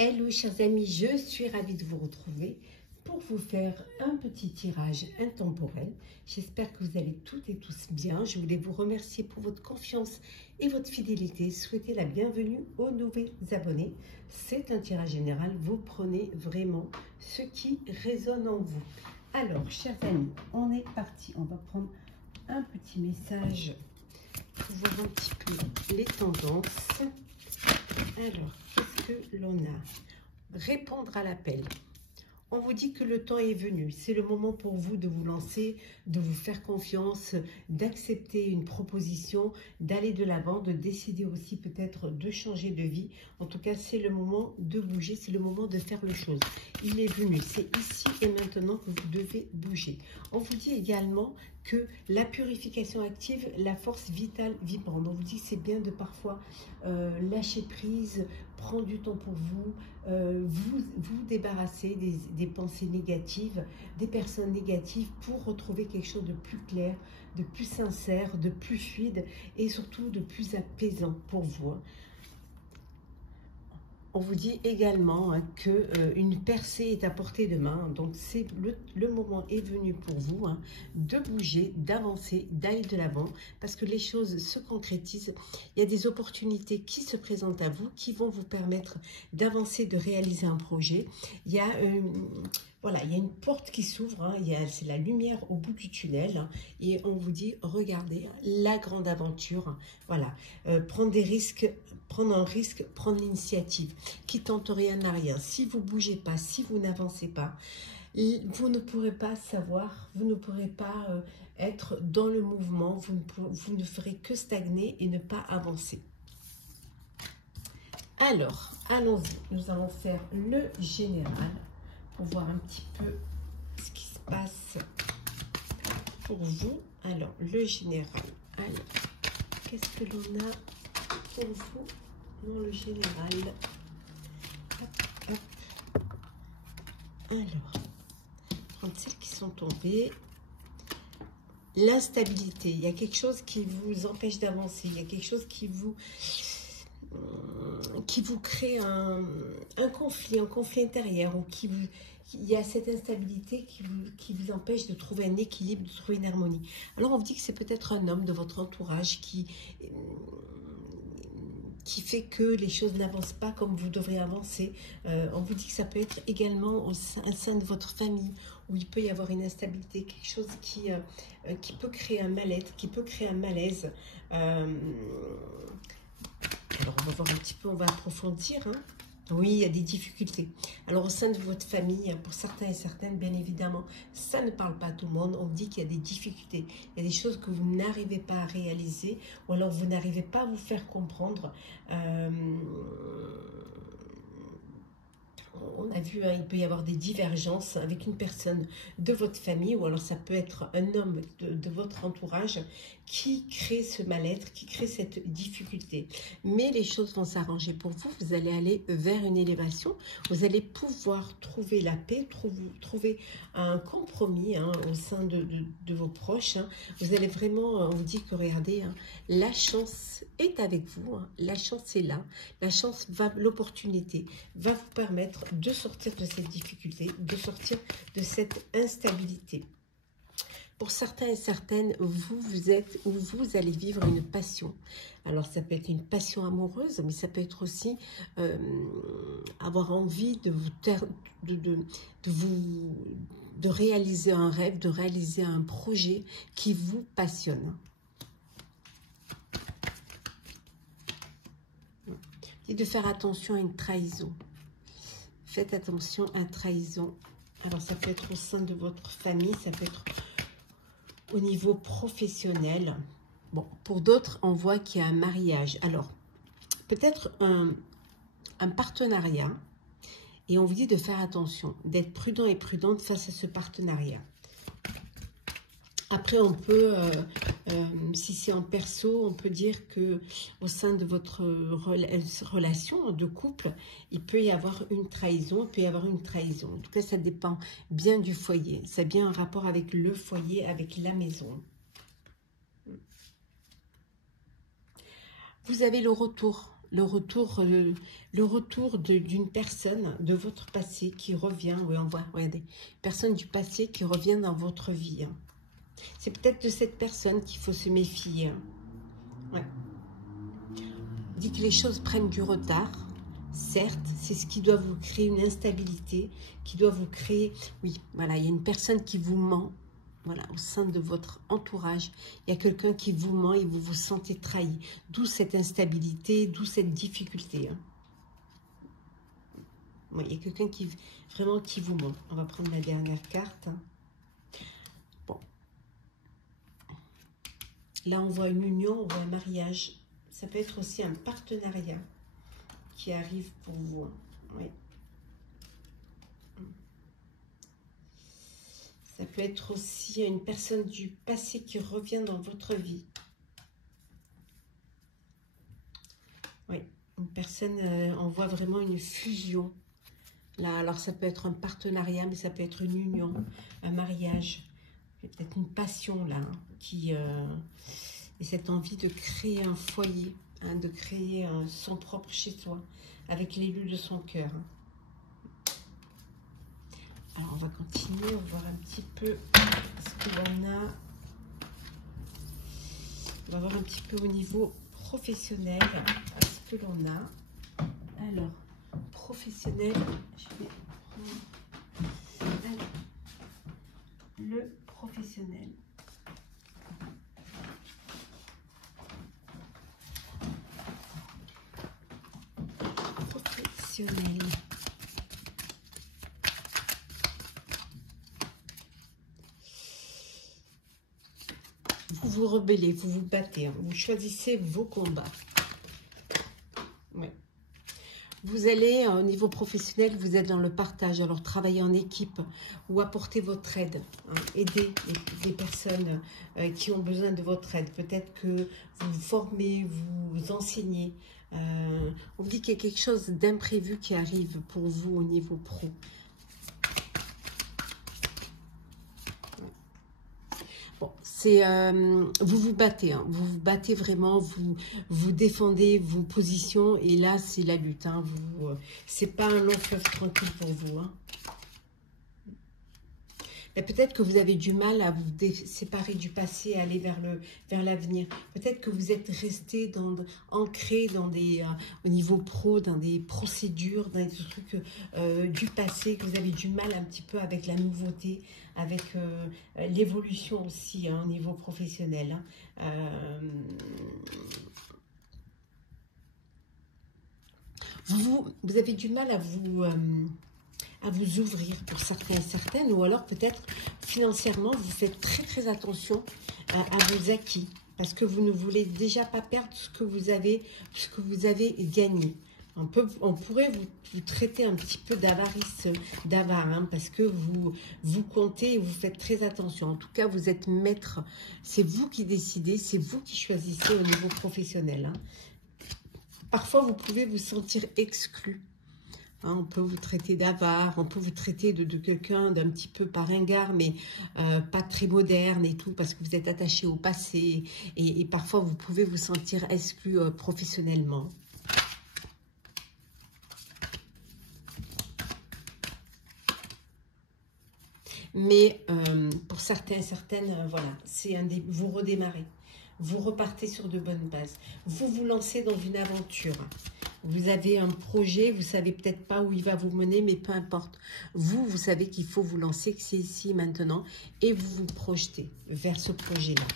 Hello chers amis, je suis ravie de vous retrouver pour vous faire un petit tirage intemporel. J'espère que vous allez toutes et tous bien. Je voulais vous remercier pour votre confiance et votre fidélité. Souhaiter la bienvenue aux nouveaux abonnés. C'est un tirage général, vous prenez vraiment ce qui résonne en vous. Alors chers amis, on est parti. On va prendre un petit message pour voir un petit peu les tendances. Alors, qu'est-ce que l'on a? Répondre à l'appel. On vous dit que le temps est venu. C'est le moment pour vous de vous lancer, de vous faire confiance, d'accepter une proposition, d'aller de l'avant, de décider aussi peut-être de changer de vie. En tout cas, c'est le moment de bouger, c'est le moment de faire les choses. Il est venu, c'est ici et maintenant que vous devez bouger. On vous dit également que la purification active, la force vitale vibrante. On vous dit que c'est bien de parfois lâcher prise, prendre du temps pour vous, vous débarrasser des pensées négatives, des personnes négatives pour retrouver quelque chose de plus clair, de plus sincère, de plus fluide et surtout de plus apaisant pour vous. On vous dit également qu'une percée est à portée de main. Donc, c'est le moment est venu pour vous de bouger, d'avancer, d'aller de l'avant parce que les choses se concrétisent. Il y a des opportunités qui se présentent à vous qui vont vous permettre d'avancer, de réaliser un projet. Il y a... voilà, il y a une porte qui s'ouvre, c'est la lumière au bout du tunnel et on vous dit, regardez, la grande aventure, voilà, prendre des risques, prendre un risque, prendre l'initiative, qui tente rien n'a rien. Si vous ne bougez pas, si vous n'avancez pas, vous ne pourrez pas savoir, vous ne pourrez pas être dans le mouvement, vous ne ferez que stagner et ne pas avancer. Alors, allons-y, nous allons faire le général. Pour voir un petit peu ce qui se passe pour vous. Alors, le général. Alors, qu'est-ce que l'on a pour vous dans le général? Hop, hop. Alors, prendre celles qui sont tombées. L'instabilité. Il y a quelque chose qui vous empêche d'avancer. Il y a quelque chose qui vous crée un conflit intérieur ou il y a cette instabilité qui vous empêche de trouver un équilibre, de trouver une harmonie. Alors on vous dit que c'est peut-être un homme de votre entourage qui fait que les choses n'avancent pas comme vous devrez avancer. On vous dit que ça peut être également au sein de votre famille où il peut y avoir une instabilité, quelque chose qui peut créer un mal-être, qui peut créer un malaise. Alors, on va voir un petit peu, on va approfondir. Oui, il y a des difficultés. Alors, au sein de votre famille, pour certains et certaines, bien évidemment, ça ne parle pas à tout le monde. On dit qu'il y a des difficultés. Il y a des choses que vous n'arrivez pas à réaliser ou alors vous n'arrivez pas à vous faire comprendre. On a vu, il peut y avoir des divergences avec une personne de votre famille ou alors ça peut être un homme de votre entourage qui crée ce mal-être, qui crée cette difficulté. Mais les choses vont s'arranger pour vous. Vous allez aller vers une élévation. Vous allez pouvoir trouver la paix, trouver un compromis au sein de vos proches. Vous allez vraiment, on vous dit que regardez, la chance est avec vous. La chance est là. La chance, l'opportunité va vous permettre de sortir de cette difficulté, de sortir de cette instabilité. Pour certains et certaines, vous êtes ou vous allez vivre une passion. Alors, ça peut être une passion amoureuse, mais ça peut être aussi avoir envie de réaliser un rêve, de réaliser un projet qui vous passionne. Et de faire attention à une trahison. Faites attention à une trahison. Alors, ça peut être au sein de votre famille, ça peut être au niveau professionnel. Bon, pour d'autres, on voit qu'il y a un mariage. Alors, peut-être un partenariat. Et on vous dit de faire attention, d'être prudent et prudente face à ce partenariat. Après, on peut, si c'est en perso, on peut dire que au sein de votre relation de couple, il peut y avoir une trahison, il peut y avoir une trahison. En tout cas, ça dépend bien du foyer. Ça a bien un rapport avec le foyer, avec la maison. Vous avez le retour le retour d'une personne de votre passé qui revient. Oui, on voit, regardez, personne du passé qui revient dans votre vie. Hein. C'est peut-être de cette personne qu'il faut se méfier. Hein. Ouais. Dit que les choses prennent du retard. Certes, c'est ce qui doit vous créer une instabilité, qui doit vous créer... Oui, voilà, il y a une personne qui vous ment. Voilà, au sein de votre entourage, il y a quelqu'un qui vous ment et vous vous sentez trahi. D'où cette instabilité, d'où cette difficulté. Hein. Ouais, il y a quelqu'un qui vraiment qui vous ment. On va prendre la dernière carte. Bon. Là, on voit une union, on voit un mariage. Ça peut être aussi un partenariat qui arrive pour vous. Hein. Oui. Ça peut être aussi une personne du passé qui revient dans votre vie. Oui, une personne, on voit vraiment une fusion. Là, alors ça peut être un partenariat, mais ça peut être une union, un mariage. Peut-être une passion là, hein, et cette envie de créer un foyer, hein, de créer son propre chez soi, avec l'élu de son cœur. Hein. Alors, on va continuer, on va voir un petit peu ce que l'on a. On va voir un petit peu au niveau professionnel ce que l'on a. Alors, professionnel, je vais prendre le professionnel. Professionnel. Vous vous rebellez, vous vous battez, hein. Vous choisissez vos combats. Ouais. Vous allez, au niveau professionnel, vous êtes dans le partage. Alors, travailler en équipe ou apporter votre aide. Hein, aider les personnes qui ont besoin de votre aide. Peut-être que vous vous formez, vous enseignez. On vous dit qu'il y a quelque chose d'imprévu qui arrive pour vous au niveau pro. Bon, c'est vous vous battez, hein, vous vous battez vraiment, vous défendez vos positions et là c'est la lutte. Hein, c'est pas un long fleuve tranquille pour vous. Hein. Peut-être que vous avez du mal à vous séparer du passé, à aller vers l'avenir. Peut-être que vous êtes resté ancré dans au niveau pro, dans des procédures, dans des trucs du passé, que vous avez du mal un petit peu avec la nouveauté, avec l'évolution aussi hein, au niveau professionnel. Hein. Vous avez du mal à vous ouvrir pour certains et certaines, ou alors peut-être financièrement, vous faites très attention à vos acquis, parce que vous ne voulez déjà pas perdre ce que vous avez gagné. On pourrait vous traiter un petit peu d'avare, hein, parce que vous comptez et vous faites très attention. En tout cas, vous êtes maître, c'est vous qui décidez, c'est vous qui choisissez au niveau professionnel. Hein. Parfois, vous pouvez vous sentir exclu. Hein, on peut vous traiter d'avare, on peut vous traiter de quelqu'un d'un petit peu pas ringard, mais pas très moderne et tout, parce que vous êtes attaché au passé. Et parfois, vous pouvez vous sentir exclu professionnellement. Mais pour certains et certaines, voilà, vous redémarrez. Vous repartez sur de bonnes bases. Vous vous lancez dans une aventure. Vous avez un projet, vous ne savez peut-être pas où il va vous mener, mais peu importe. Vous savez qu'il faut vous lancer, que c'est ici maintenant, et vous vous projetez vers ce projet-là.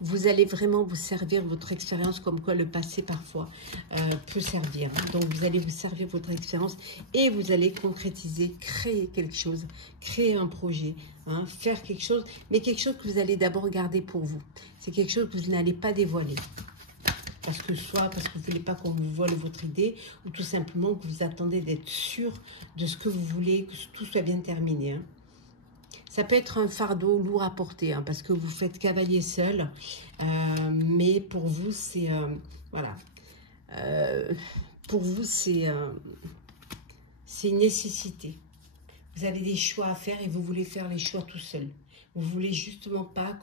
Vous allez vraiment vous servir votre expérience, comme quoi le passé parfois peut servir. Donc vous allez vous servir votre expérience et vous allez concrétiser, créer quelque chose, créer un projet, hein, faire quelque chose, mais quelque chose que vous allez d'abord garder pour vous. C'est quelque chose que vous n'allez pas dévoiler. Soit parce que vous ne voulez pas qu'on vous vole votre idée, ou tout simplement que vous attendez d'être sûr de ce que vous voulez, que tout soit bien terminé. Hein. Ça peut être un fardeau lourd à porter, hein, parce que vous faites cavalier seul. Mais pour vous, c'est... voilà. Pour vous, c'est une nécessité. Vous avez des choix à faire et vous voulez faire les choix tout seul. Vous ne voulez justement pas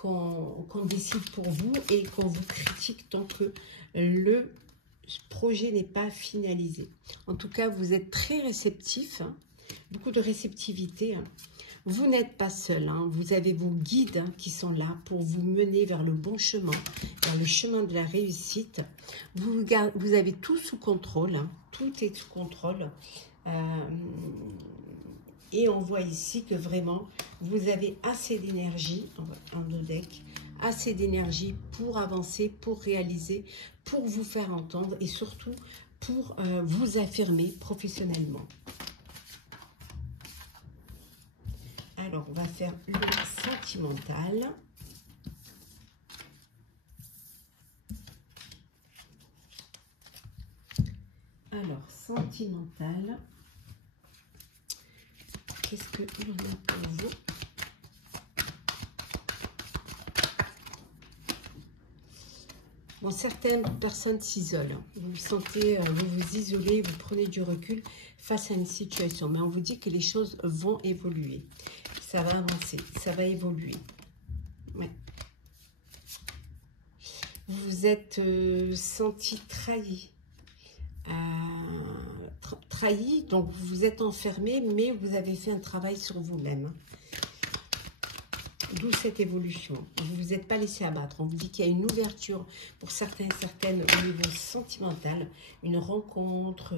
qu'on décide pour vous et qu'on vous critique tant que le projet n'est pas finalisé. En tout cas, vous êtes très réceptif, hein, beaucoup de réceptivité. Hein. Vous n'êtes pas seul, hein, vous avez vos guides hein, qui sont là pour vous mener vers le bon chemin, vers le chemin de la réussite. Vous avez tout sous contrôle, hein, tout est sous contrôle. Et on voit ici que vraiment, vous avez assez d'énergie, en deux decks, assez d'énergie pour avancer, pour réaliser, pour vous faire entendre et surtout pour vous affirmer professionnellement. Alors, on va faire le sentimental. Alors, sentimental. Qu'est-ce que l'on a pour vous? Bon, certaines personnes s'isolent. Vous vous sentez, vous vous isolez, vous prenez du recul face à une situation. Mais on vous dit que les choses vont évoluer. Ça va avancer, ça va évoluer. Ouais. Vous vous êtes senti trahi. Trahi, donc vous vous êtes enfermé, mais vous avez fait un travail sur vous-même. D'où cette évolution. Vous ne vous êtes pas laissé abattre. On vous dit qu'il y a une ouverture pour certains et certaines au niveau sentimental, une rencontre,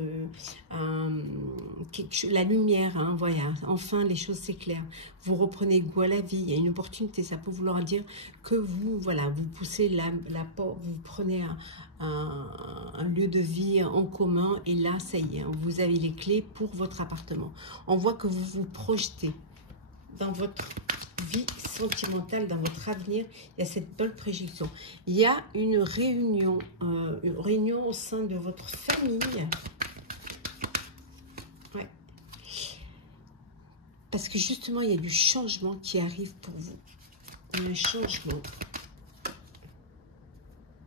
la lumière, hein, voilà. Enfin, les choses s'éclairent. Vous reprenez goût à la vie. Il y a une opportunité. Ça peut vouloir dire que vous, voilà, vous poussez la porte, vous prenez un lieu de vie en commun et là, ça y est, hein, vous avez les clés pour votre appartement. On voit que vous vous projetez dans votre vie sentimentale, dans votre avenir. Il y a cette bonne projection. Il y a une réunion au sein de votre famille. Ouais. Parce que justement, il y a du changement qui arrive pour vous. Il y a un changement.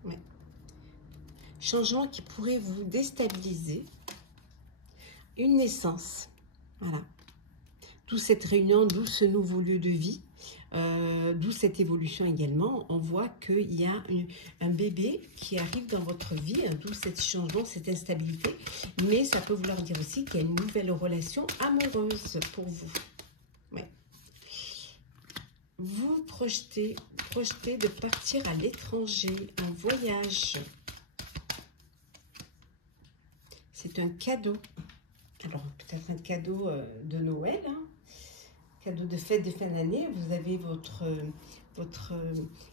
Ouais. Changement qui pourrait vous déstabiliser. Une naissance. Voilà. D'où cette réunion, d'où ce nouveau lieu de vie, d'où cette évolution également. On voit qu'il y a un bébé qui arrive dans votre vie, hein, d'où ce changement, cette instabilité. Mais ça peut vouloir dire aussi qu'il y a une nouvelle relation amoureuse pour vous. Ouais. Vous projetez de partir à l'étranger, en voyage. C'est un cadeau. Alors, peut-être un cadeau de Noël, hein. Cadeau de fête de fin d'année. Vous avez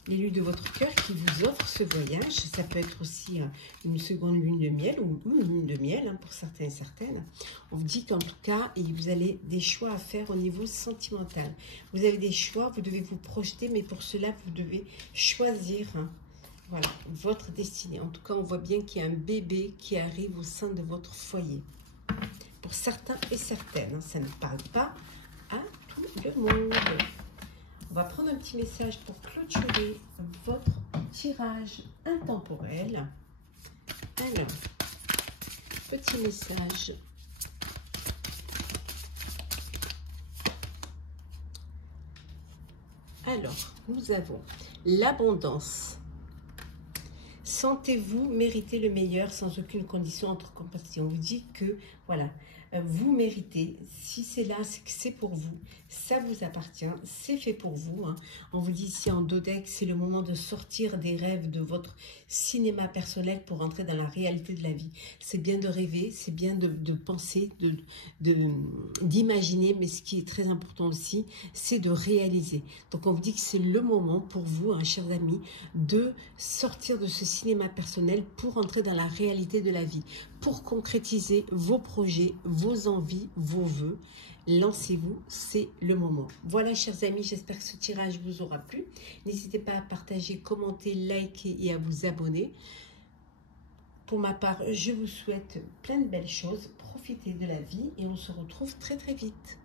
l'élu de votre cœur qui vous offre ce voyage. Ça peut être aussi une seconde lune de miel ou une lune de miel hein, pour certains et certaines. On vous dit qu'en tout cas, vous avez des choix à faire au niveau sentimental. Vous avez des choix, vous devez vous projeter, mais pour cela, vous devez choisir hein, voilà, votre destinée. En tout cas, on voit bien qu'il y a un bébé qui arrive au sein de votre foyer. Pour certains et certaines, hein, ça ne parle pas à tout le monde. On va prendre un petit message pour clôturer votre tirage intemporel. Alors, petit message. Alors, nous avons l'abondance. Sentez-vous mériter le meilleur sans aucune condition entre compassion. On vous dit que, voilà, vous méritez. Si c'est là, c'est que c'est pour vous. Ça vous appartient. C'est fait pour vous. Hein. On vous dit ici en dodeck, c'est le moment de sortir des rêves de votre cinéma personnel pour entrer dans la réalité de la vie. C'est bien de rêver, c'est bien de penser, d'imaginer, mais ce qui est très important aussi, c'est de réaliser. Donc on vous dit que c'est le moment pour vous, hein, chers amis, de sortir de ce cinéma personnel pour entrer dans la réalité de la vie, pour concrétiser vos projets, vos envies, vos vœux. Lancez-vous, c'est le moment. Voilà, chers amis, j'espère que ce tirage vous aura plu. N'hésitez pas à partager, commenter, liker et à vous abonner. Pour ma part, je vous souhaite plein de belles choses. Profitez de la vie et on se retrouve très très vite.